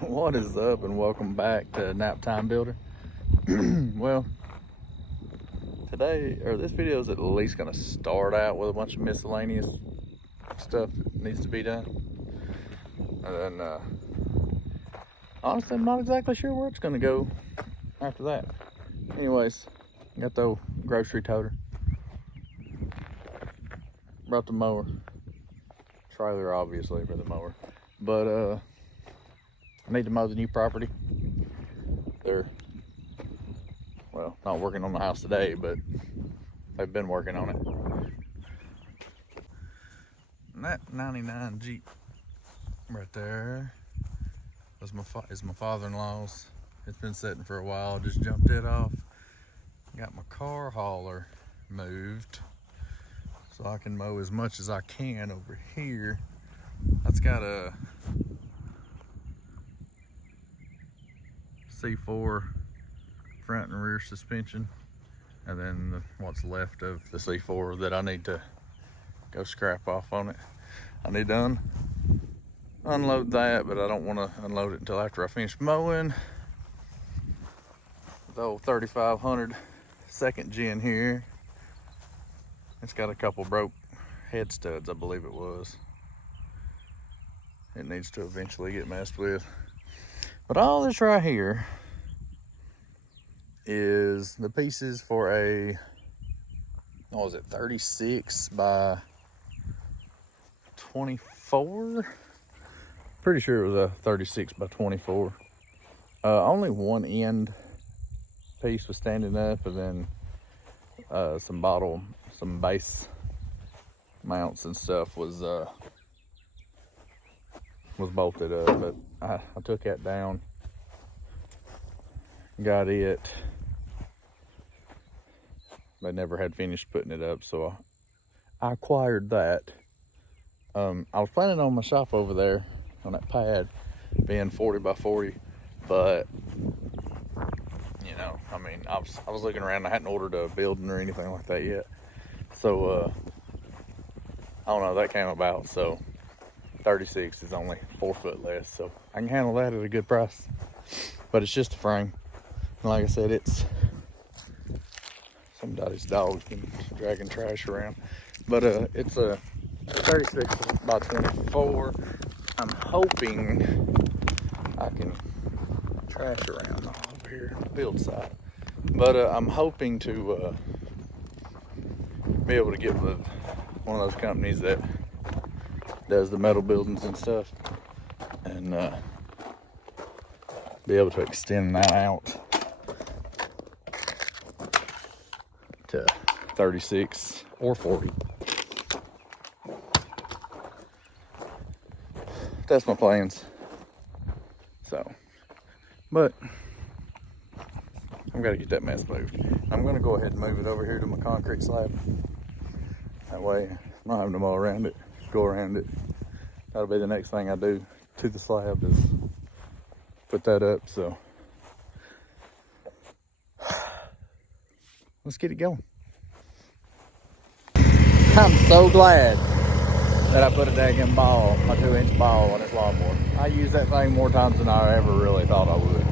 What is up, and welcome back to Nap Time Builder. Well, today, or this video is at least going to start out with a bunch of miscellaneous stuff that needs to be done. And then, honestly, I'm not exactly sure where it's going to go after that. Anyways, got the old grocery toter. Brought the mower. Trailer, obviously, for the mower. But, I need to mow the new property. They're, well, not working on the house today, but they've been working on it. And that 99 Jeep right there is my father-in-law's. It's been sitting for a while. Just jumped it off. Got my car hauler moved so I can mow as much as I can over here. That's got a C4 front and rear suspension, and then what's left of the C4 that I need to go scrap off on it. I need to unload that, but I don't want to unload it until after I finish mowing. The old 3500 second gen here. It's got a couple broke head studs, I believe it was. It needs to eventually get messed with. But all this right here is the pieces for a, what was it, 36 by 24? Pretty sure it was a 36 by 24. Only one end piece was standing up, and then some base mounts and stuff was bolted up, but I took that down, got it. They never had finished putting it up, so I acquired that. I was planning on my shop over there on that pad being 40 by 40, but you know, I mean, I was looking around. I hadn't ordered a building or anything like that yet, so I don't know, that came about. So 36 is only 4 foot less, so I can handle that at a good price. But it's just a frame. And like I said, it's somebody's dog's been dragging trash around. But it's a 36 by 24. I'm hoping I can trash around all over here on the build site. But I'm hoping to be able to get with one of those companies that does the metal buildings and stuff, and be able to extend that out to 36 or 40. That's my plans. So, but I've got to get that mess moved. I'm going to go ahead and move it over here to my concrete slab. That way I'm not having to mow around it, go around it. That'll be the next thing I do to the slab, is put that up. So let's get it going. I'm so glad that I put a daggum ball, a 2-inch ball on this lawnmower. I use that thing more times than I ever really thought I would.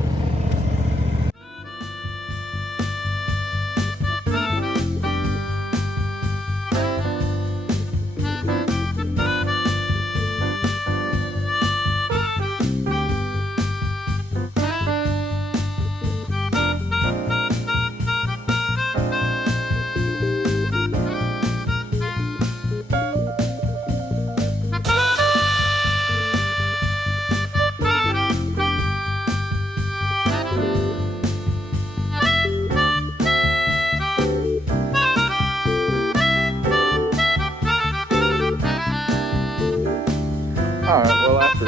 Alright, well, after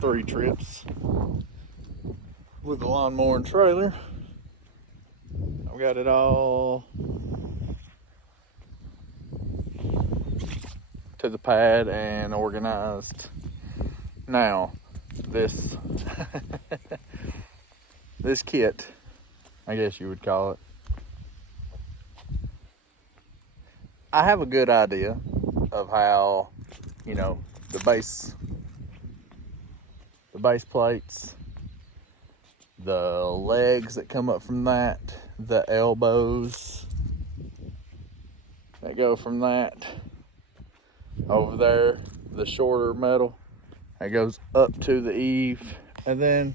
3 trips with the lawnmower and trailer, I've got it all to the pad and organized. Now, this this kit, I guess you would call it, I have a good idea of how, you know, the base the base plates, the legs that come up from that, the elbows that go from that over there, the shorter metal that goes up to the eave, and then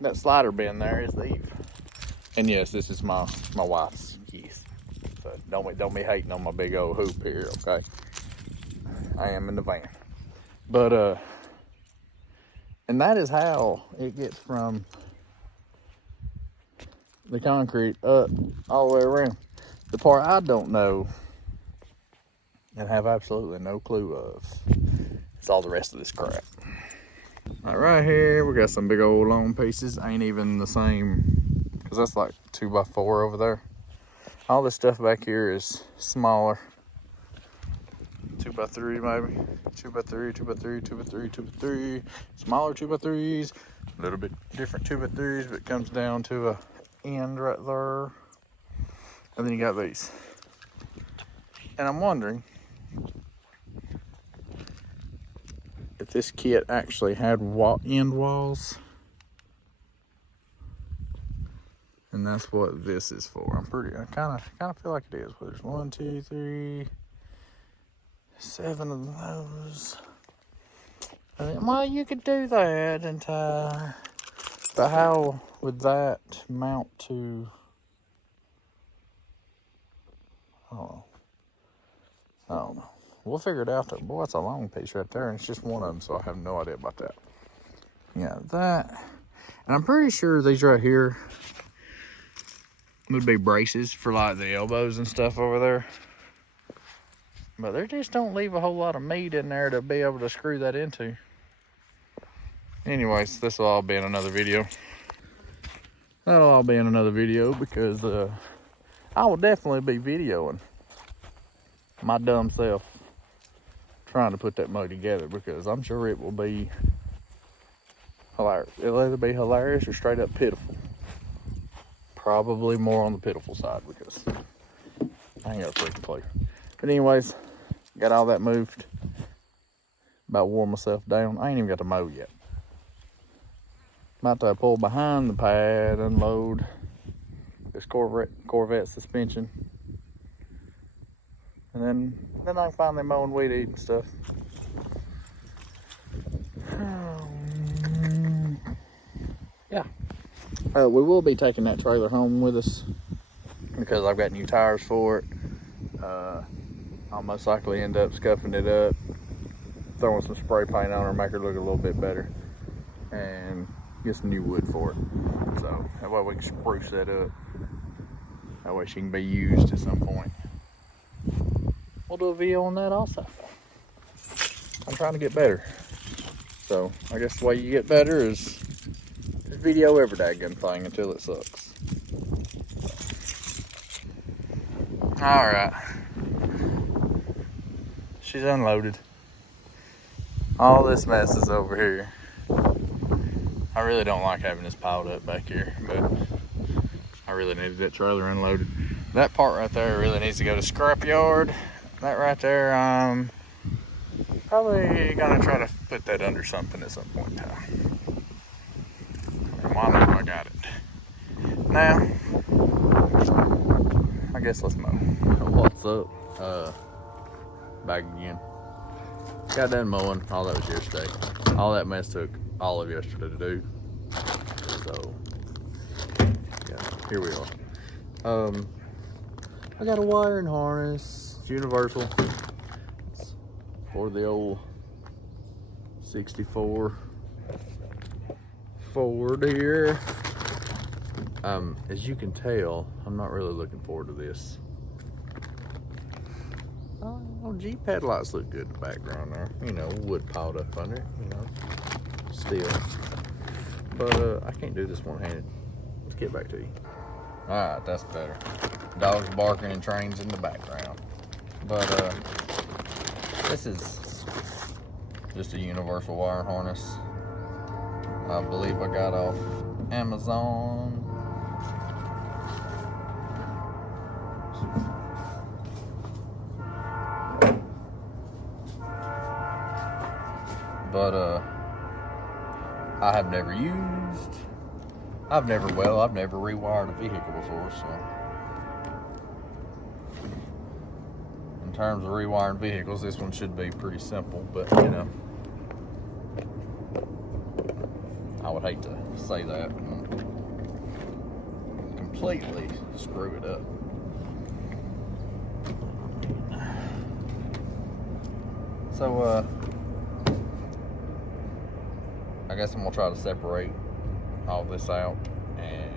that slider bin there is the eave. And yes, this is my wife's keys. So don't be hating on my big old hoop here, okay? I am in the van. But and that is how it gets from the concrete up all the way around. The part I don't know and have absolutely no clue of is all the rest of this crap. All right, here we got some big old long pieces. Ain't even the same, because that's like 2x4 over there. All this stuff back here is smaller. 2x3 maybe. 2x3, 2x3, 2x3, 2x3. Smaller 2x3s. A little bit different 2x3s, but it comes down to a end right there. And then you got these. And I'm wondering if this kit actually had end walls. And that's what this is for. I kind of feel like it is. Well, there's 1, 2, 3, 7 of those. Well, you could do that and tie, but how would that mount to? I don't know. We'll figure it out though. Boy, it's a long piece right there, and it's just one of them, so I have no idea about that. Yeah, that. And I'm pretty sure these right here would be braces for like the elbows and stuff over there. But they just don't leave a whole lot of meat in there to be able to screw that into. Anyways, this will all be in another video. That'll all be in another video because I will definitely be videoing my dumb self trying to put that mug together, because I'm sure it will be hilarious. It'll either be hilarious or straight up pitiful. Probably more on the pitiful side, because I ain't got a freaking clue. But anyways, got all that moved. About wore myself down. I ain't even got to mow yet. About to pull behind the pad, unload this Corvette suspension. And then I can finally mow and weed eat and stuff. Yeah. We will be taking that trailer home with us because I've got new tires for it. I'll most likely end up scuffing it up, throwing some spray paint on her, make her look a little bit better, and get some new wood for it. So that way we can spruce that up. That way she can be used at some point. We'll do a video on that also. I'm trying to get better. So I guess the way you get better is just video every day gun thing until it sucks. All right. She's unloaded. All this mess is over here. I really don't like having this piled up back here, but I really needed that trailer unloaded. That part right there really needs to go to scrap yard. That right there, I'm probably gonna try to put that under something at some point in time. Why not? I got it. Now, I guess let's mow. What's up? Back again. Got done mowing. All that was yesterday. All that mess took all of yesterday to do. So, yeah, here we are. I got a wiring harness. It's universal. It's for the old 64 Ford here. As you can tell, I'm not really looking forward to this. Oh, Jeep headlights look good in the background there. You know, wood piled up under it, you know, still. But I can't do this one-handed. Let's get back to you. All right, that's better. Dogs barking and trains in the background. But this is just a universal wire harness. I believe I got off Amazon. But I have never used. I've never rewired a vehicle before, so in terms of rewiring vehicles, this one should be pretty simple, but you know, I would hate to say that and completely screw it up. So, I guess I'm gonna try to separate all this out and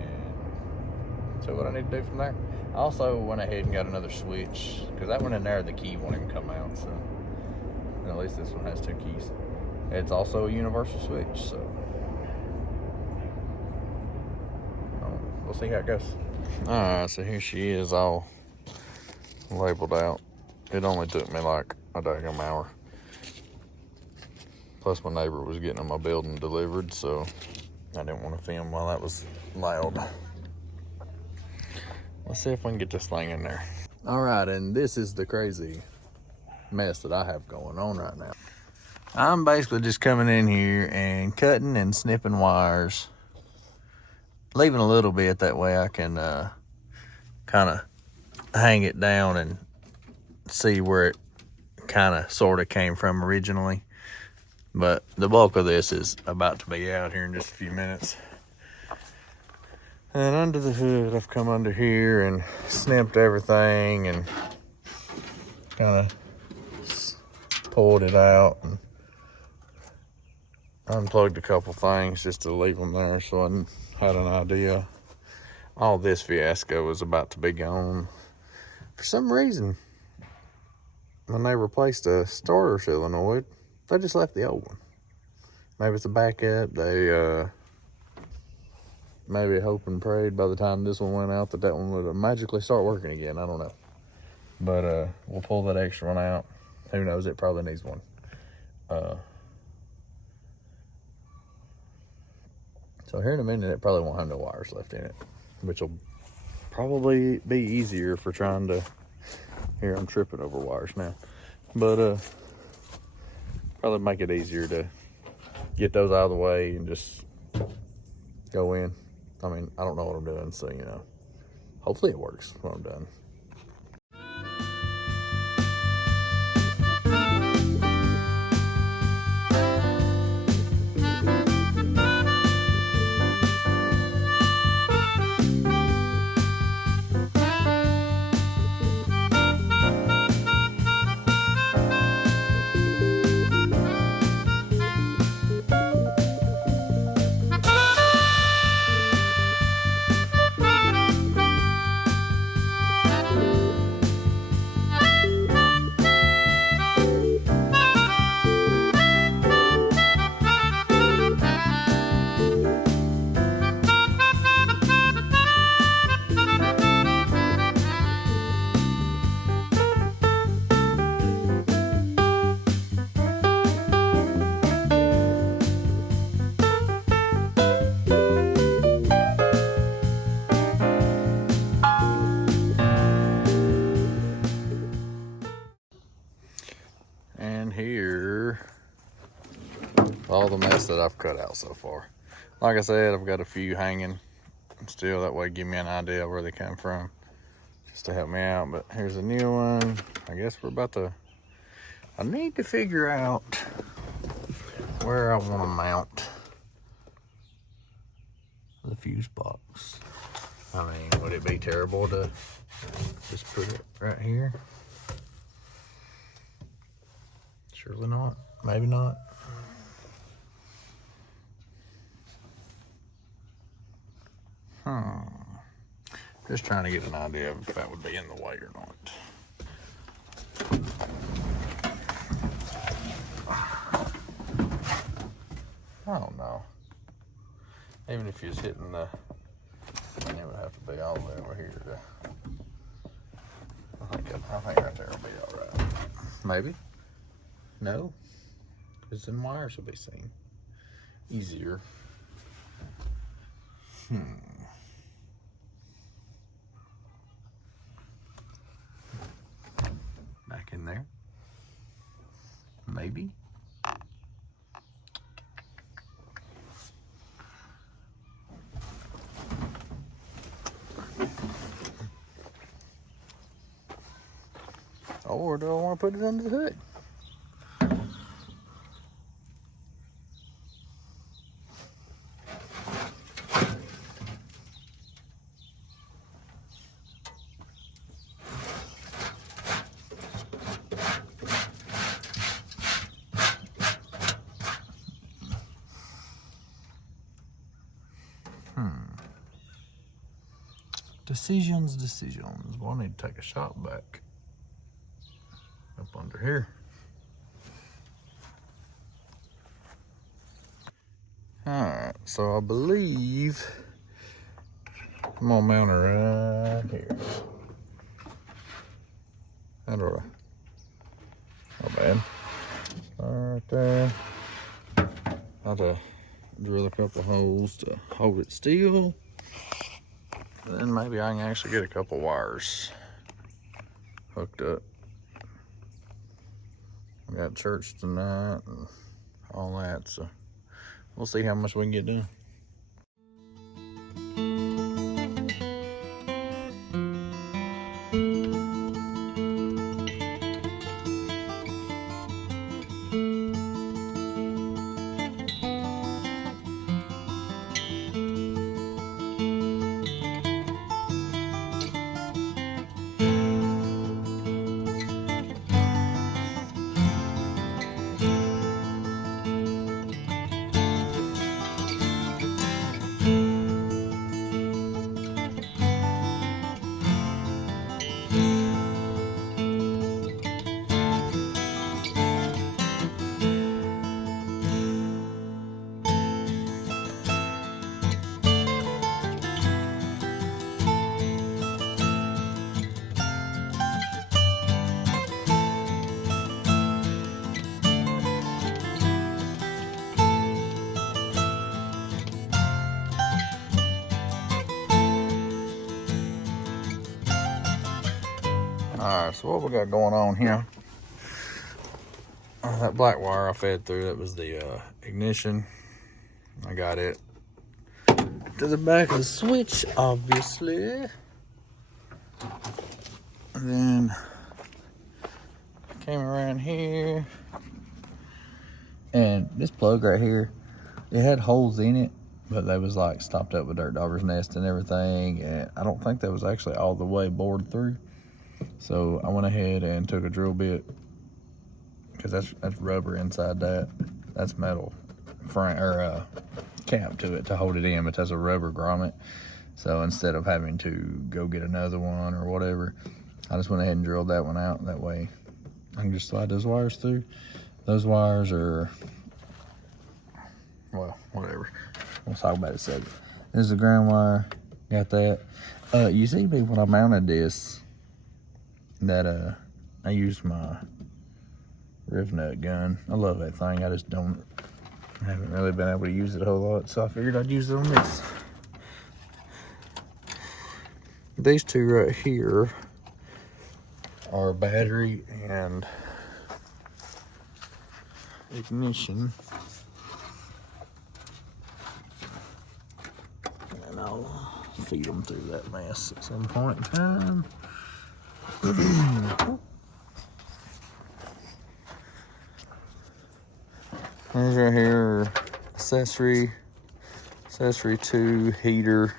see what I need to do from there. I also went ahead and got another switch because that one in there, the key won't even come out. So, and at least this one has 2 keys. It's also a universal switch, so we'll see how it goes. All right, so here she is, all labeled out. It only took me like a daggum hour. Plus, my neighbor was getting my building delivered, so I didn't want to film while that was loud. Let's see if we can get this thing in there. All right, and this is the crazy mess that I have going on right now. I'm basically just coming in here and cutting and snipping wires, leaving a little bit, that way I can kind of hang it down and see where it kind of sort of came from originally. But the bulk of this is about to be out here in just a few minutes. And under the hood, I've come under here and snipped everything and kind of pulled it out and unplugged a couple things just to leave them there so I had an idea. All this fiasco was about to be gone. For some reason, when they replaced a starter solenoid, they just left the old one. Maybe it's a backup. They maybe hope and prayed by the time this one went out that one would magically start working again. I don't know. But we'll pull that extra one out. Who knows? It probably needs one. So here in a minute, it probably won't have no wires left in it, which will probably be easier for trying to. Here, I'm tripping over wires now. But probably make it easier to get those out of the way and just go in. I mean, I don't know what I'm doing, so, you know, hopefully it works when I'm done. And here, all the mess that I've cut out so far. Like I said, I've got a few hanging still, that way give me an idea of where they come from, just to help me out. But here's a new one. I guess we're about to, I need to figure out where I want to mount the fuse box. I mean, would it be terrible to just put it right here? Surely not. Maybe not. Just trying to get an idea of if that would be in the way or not. I don't know. Even if you was hitting the, it would have to be all the way over here to, I think right there will be all right. Maybe. No, because then wires will be seen easier. Back in there. Maybe. Or do I want to put it under the hood? Decisions. Well, I need to take a shot back up under here. Alright, so I believe I'm gonna mount her right here. How do I? Not bad. Right there. I have to drill a couple holes to hold it still. Then maybe I can actually get a couple wires hooked up. We got church tonight and all that, so we'll see how much we can get done. Alright, so what we got going on here, that black wire I fed through, that was the ignition. I got it to the back of the switch, obviously. And then came around here, and this plug right here, it had holes in it, but they was like stopped up with dirt dauber's nest and everything, and I don't think that was actually all the way bored through. So I went ahead and took a drill bit, because that's rubber inside that. That's metal front or cap to it to hold it in, but that's a rubber grommet. So instead of having to go get another one or whatever, I just went ahead and drilled that one out. That way I can just slide those wires through. Those wires are, well, whatever. We'll talk about it in a second. This is the ground wire. Got that. You see me when I mounted this, that I used my riv nut gun. I love that thing. I haven't really been able to use it a whole lot, so I figured I'd use it on this. These two right here are battery and ignition. And I'll feed them through that mess at some point in time. These right here are accessory 2 heater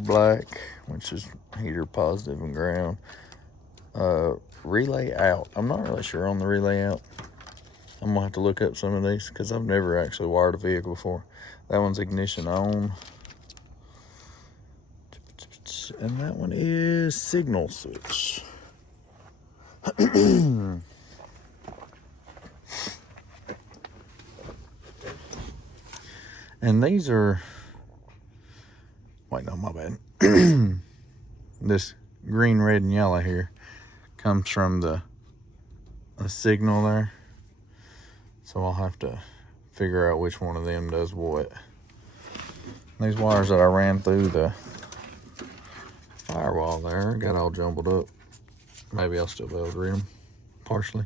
black, which is heater positive and ground. Relay out. I'm not really sure on the relay out. I'm gonna have to look up some of these because I've never actually wired a vehicle before. That one's ignition on. And that one is signal switch. And these are, wait, no, my bad. This green, red, and yellow here comes from the signal there. So I'll have to figure out which one of them does what. These wires that I ran through the firewall there got all jumbled up. Maybe I'll still be able to read them partially.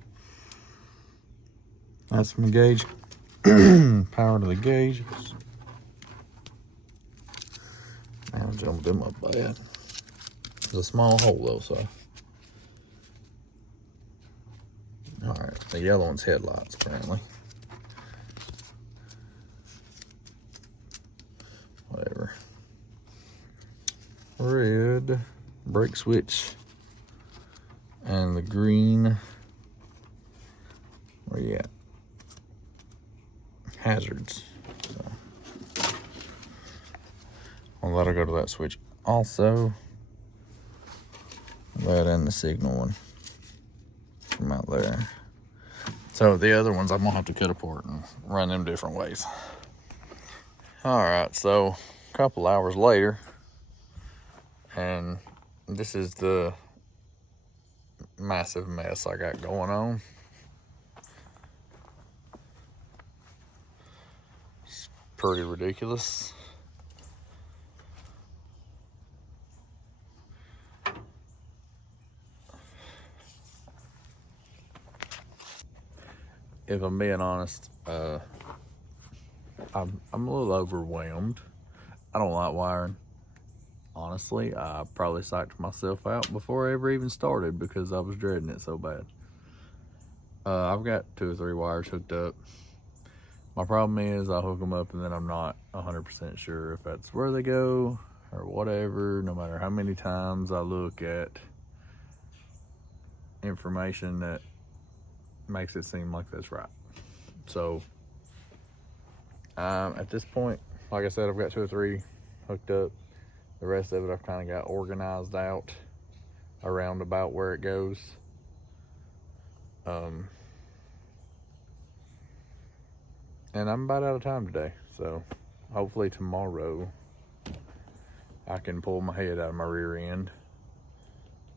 That's my gauge. Power to the gauges. I jumbled them up bad. It's a small hole though, so All right, the yellow one's headlights apparently. Whatever. Red brake switch, and the green, where you at? Hazards. So, well, that'll go to that switch. Also, that and the signal one from out there. So the other ones I'm gonna have to cut apart and run them different ways. All right, so a couple hours later, and this is the massive mess I got going on. It's pretty ridiculous. If I'm being honest, I'm a little overwhelmed. I don't like wiring. Honestly, I probably psyched myself out before I ever even started because I was dreading it so bad. I've got 2 or 3 wires hooked up. My problem is I hook them up and then I'm not 100% sure if that's where they go or whatever, no matter how many times I look at information that makes it seem like that's right. So at this point, like I said, I've got 2 or 3 hooked up. The rest of it I've kind of got organized out around about where it goes. And I'm about out of time today, so hopefully tomorrow I can pull my head out of my rear end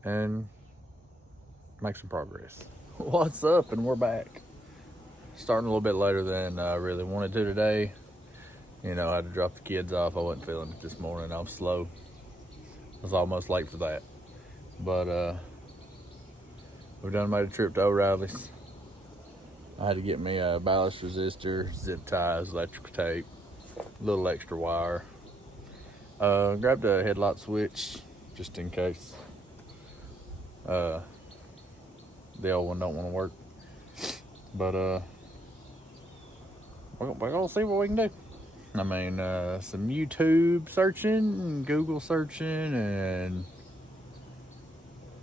and make some progress. What's up? And we're back. Starting a little bit later than I really wanted to today. You know, I had to drop the kids off. I wasn't feeling it this morning. I was slow. I was almost late for that. But we done made a trip to O'Reilly's. I had to get me a ballast resistor, zip ties, electrical tape, a little extra wire. Grabbed a headlight switch just in case the old one don't want to work. But we're gonna see what we can do. I mean, some YouTube searching, Google searching, and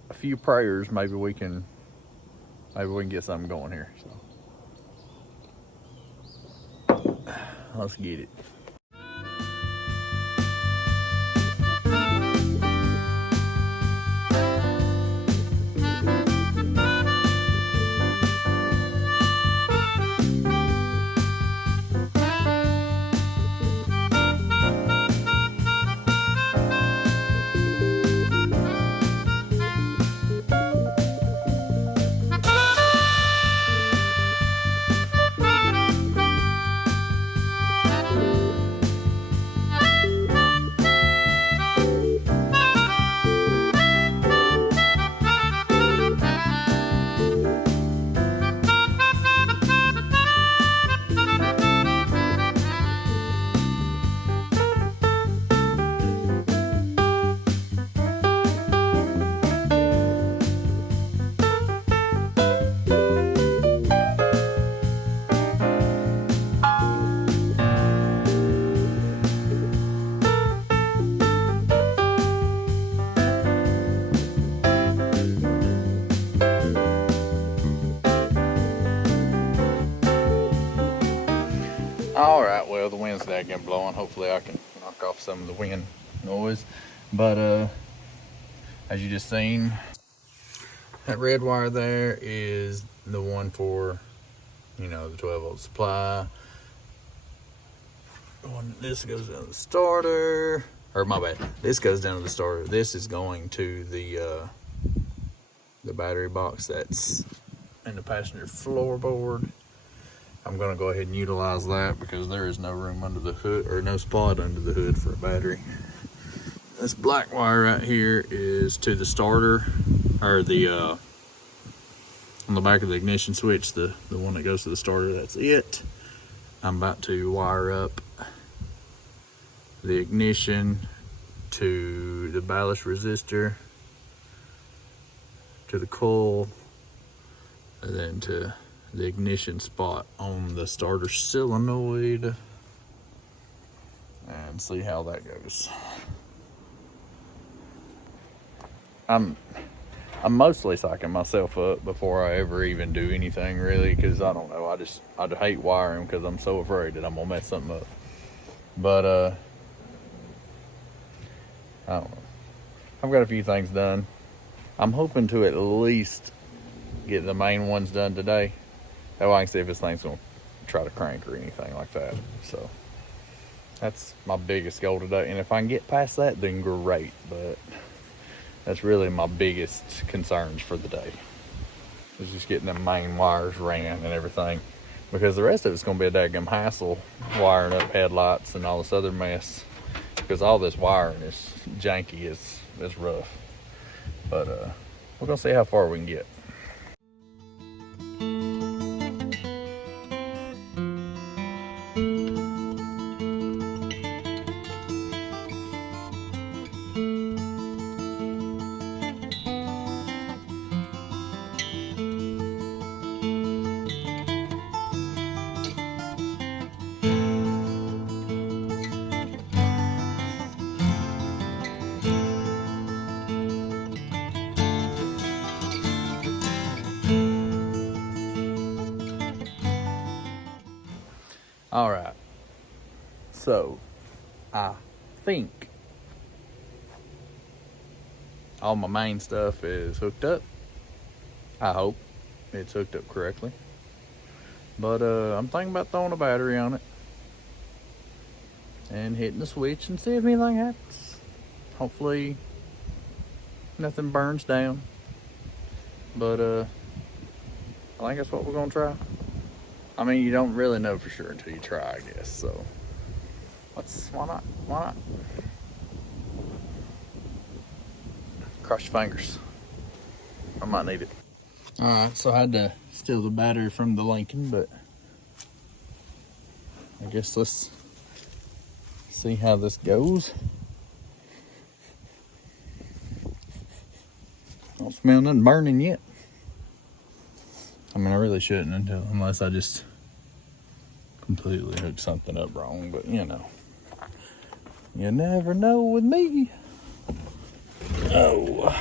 a few prayers. Maybe we can get something going here. So let's get it. All right, well, the wind's again blowing. Hopefully I can knock off some of the wind noise. But as you just seen, that red wire there is the one for, you know, the 12-volt supply. This goes down to the starter, or my bad, this goes down to the starter. This is going to the battery box that's in the passenger floorboard. I'm gonna go ahead and utilize that because there is no room under the hood, or no spot under the hood for a battery. This black wire right here is to the starter, or the on the back of the ignition switch, the one that goes to the starter. That's it. I'm about to wire up the ignition to the ballast resistor, to the coil, and then to the ignition spot on the starter solenoid and see how that goes. I'm mostly psyching myself up before I ever even do anything, really, because I don't know. I hate wiring because I'm so afraid that I'm gonna mess something up. But I don't know. I've got a few things done. I'm hoping to at least get the main ones done today. That way I can see if this thing's gonna try to crank or anything like that. So that's my biggest goal today. And if I can get past that, then great. But that's really my biggest concerns for the day. Is just getting the main wires ran and everything. Because the rest of it's gonna be a daggum hassle wiring up headlights and all this other mess. Because all this wiring is janky, it's rough. But we're gonna see how far we can get. All right, so I think all my main stuff is hooked up. I hope it's hooked up correctly. But I'm thinking about throwing a battery on it and hitting the switch and see if anything happens. Hopefully nothing burns down. But I think that's what we're gonna try. I mean, you don't really know for sure until you try, I guess. So why not? Why not? Cross your fingers. I might need it. All right, so I had to steal the battery from the Lincoln, but I guess let's see how this goes. Don't smell nothing burning yet. I mean, I really shouldn't unless I just completely hooked something up wrong, but you know. You never know with me. Oh.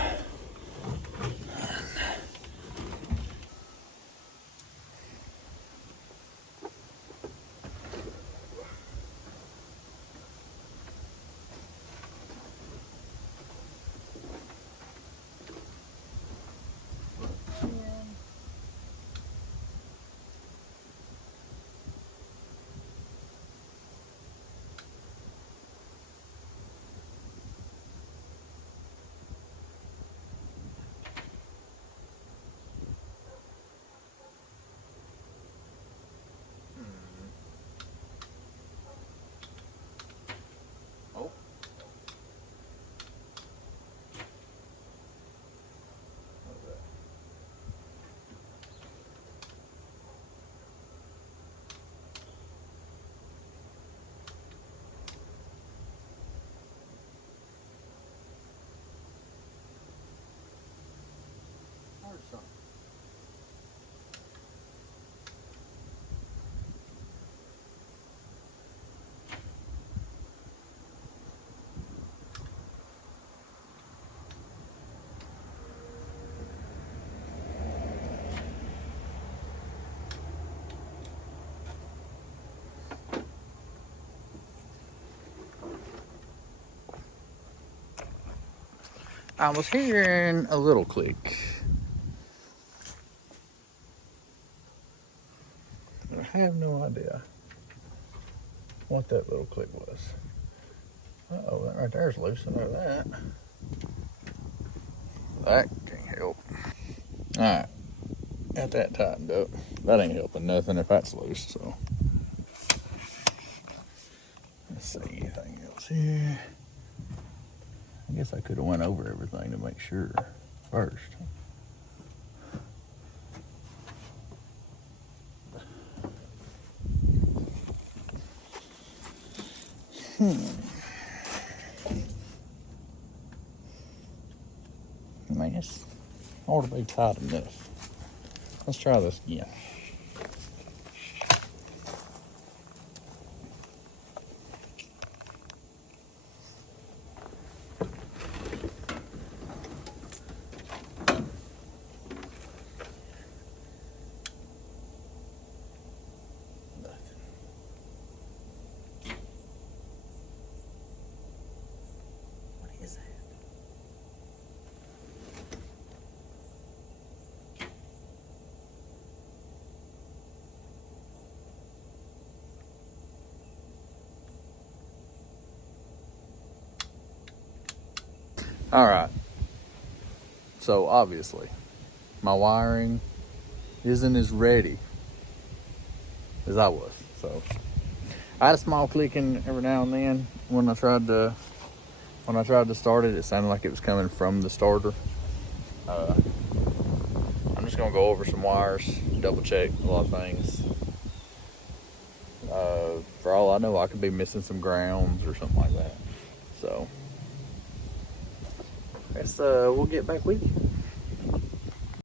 I was hearing a little click. I have no idea what that little click was. Uh-oh, that right there is loose. I know that. That can't help. Alright, got that tightened up. That ain't helping nothing if that's loose, so. Let's see, anything else here? I guess I could have went over everything to make sure first. I mean, it's ought to be tight enough. Let's try this again. All right, so obviously my wiring isn't as ready as I was. So I had a small clicking every now and then when I tried to start it. It sounded like it was coming from the starter. I'm just gonna go over some wires, double check a lot of things. For all I know, I could be missing some grounds or something like that. So I guess we'll get back with you.